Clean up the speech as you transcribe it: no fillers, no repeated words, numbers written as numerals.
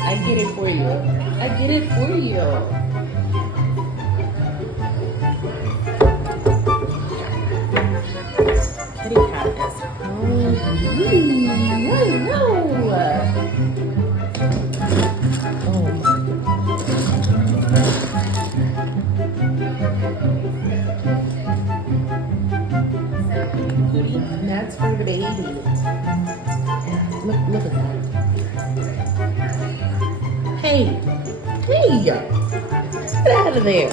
I get it for you. I get it for you. Kitty cat is hungry. I know. Oh my. Kitty, that's for the baby. Look at that. Hey, hey, get out of there.